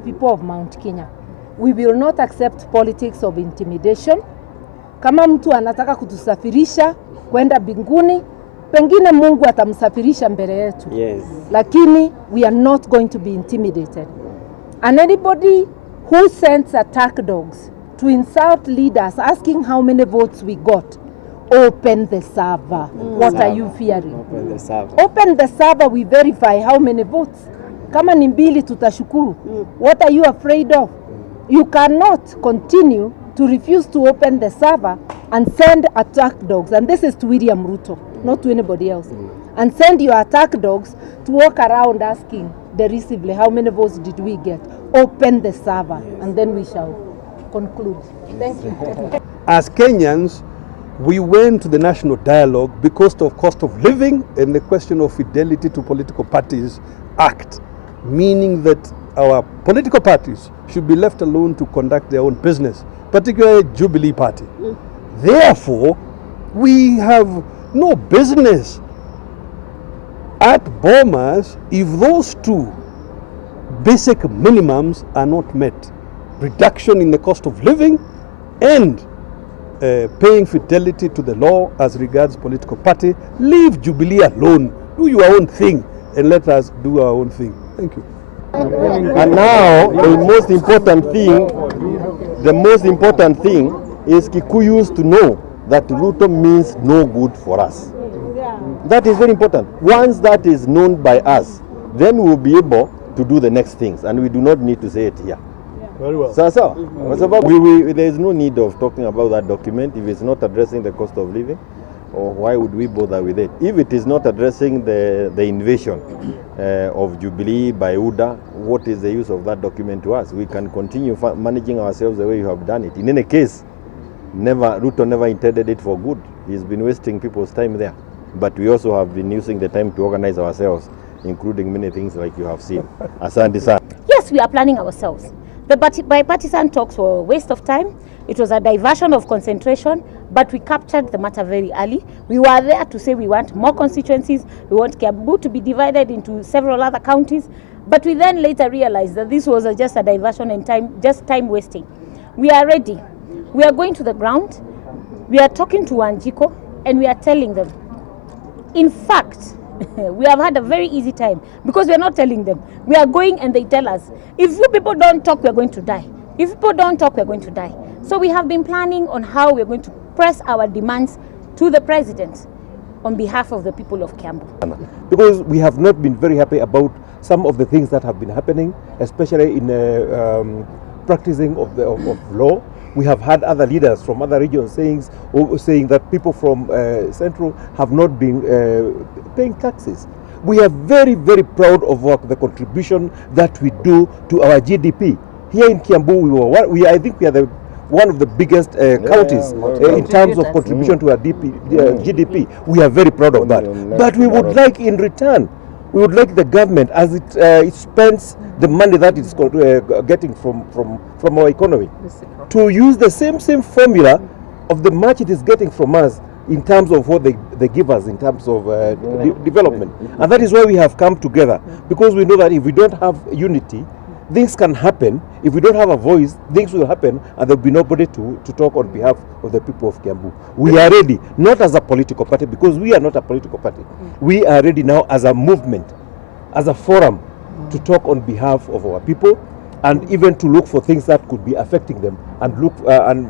People of Mount Kenya, we will not accept politics of intimidation. Kama mtu anataka kutusafirisha kwenda mbinguni, pengine Mungu atamsafirisha mbele yetu. Yes. Lakini we are not going to be intimidated. And anybody who sends attack dogs to insult leaders asking how many votes we got, open the server. What are you fearing? Open the server. Open the server, we verify how many votes. Kama ni mbili tutashukuru. What are you afraid of? You cannot continue to refuse to open the server and send attack dogs. And this is to William Ruto, not to anybody else. And send your attack dogs to walk around asking derisively how many votes did we get. Open the server, and then we shall conclude. Thank you. As Kenyans, we went to the national dialogue because of cost of living and the question of fidelity to political parties act, meaning that our political parties should be left alone to conduct their own business, particularly Jubilee Party. Therefore, we have no business at Bomas if those two basic minimums are not met. Reduction in the cost of living and paying fidelity to the law as regards political party. Leave Jubilee alone. Do your own thing and let us do our own thing. Thank you. And now the most important thing is Kikuyus to know that Ruto means no good for us. That is very important. Once that is known by us, then we will be able to do the next things, and we do not need to say it here. Very well. So there is no need of talking about that document if it's not addressing the cost of living, or why would we bother with it? If it is not addressing the invasion of Jubilee by UDA, what is the use of that document to us? We can continue managing ourselves the way you have done it. In any case, Ruto never intended it for good. He's been wasting people's time there. But we also have been using the time to organize ourselves, including many things like you have seen. Asante sana. Yes, we are planning ourselves. The bipartisan talks were a waste of time. It was a diversion of concentration, but we captured the matter very early. We were there to say we want more constituencies, we want Kiambu to be divided into several other counties, but we then later realized that this was just a diversion and time wasting. We are ready. We are going to the ground. We are talking to Wanjiko, and we are telling them, in fact, we have had a very easy time because we are not telling them. We are going and they tell us, if you people don't talk, we are going to die. If people don't talk, we are going to die. So we have been planning on how we are going to press our demands to the president on behalf of the people of Kiambu. Because we have not been very happy about some of the things that have been happening, especially in practicing of law. We have had other leaders from other regions saying that people from Central have not been paying taxes. We are very, very proud of the contribution that we do to our GDP. Here in Kiambu, I think we are one of the biggest counties in terms of contribution to our GDP. We are very proud of that. But we would like in return, we would like the government, as it spends the money that it's getting from our economy, to use the same formula of the much it is getting from us in terms of what they give us in terms of development. And that is why we have come together, because we know that if we don't have unity, things can happen. If we don't have a voice, things will happen, and there will be nobody to talk on behalf of the people of Kiambu. We are ready, not as a political party, because we are not a political party. We are ready now as a movement, as a forum, to talk on behalf of our people, and even to look for things that could be affecting them, and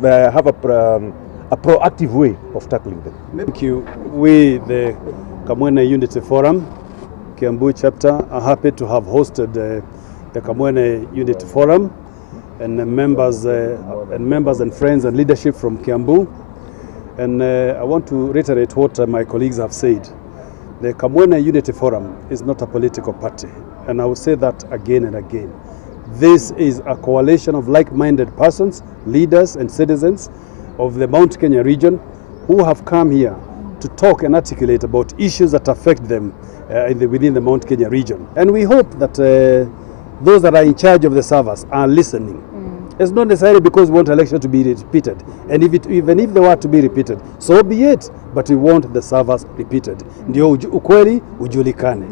have a proactive way of tackling them. Thank you. We, the Kamwene Unity Forum, Kiambu chapter, are happy to have hosted the Kamwene Unity Forum and members and friends and leadership from Kiambu. And I want to reiterate what my colleagues have said. The Kamwene Unity Forum is not a political party, and I will say that again and again. This is a coalition of like-minded persons, leaders and citizens of the Mount Kenya region who have come here to talk and articulate about issues that affect them within the Mount Kenya region. And we hope that those that are in charge of the servers are listening. It's not necessarily because we want election to be repeated. And even if they were to be repeated, so be it. But we want the servers repeated. Ndio ukweli ujulikane.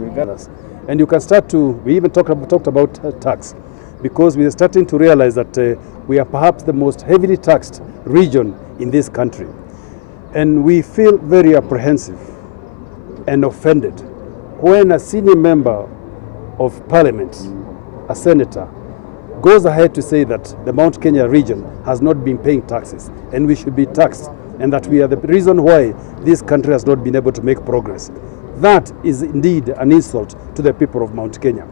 And you can start to, we even talked about tax. because we are starting to realize that we are perhaps the most heavily taxed region in this country. And we feel very apprehensive and offended when a senior member of parliament, a senator, goes ahead to say that the Mount Kenya region has not been paying taxes and we should be taxed, and that we are the reason why this country has not been able to make progress. That is indeed an insult to the people of Mount Kenya.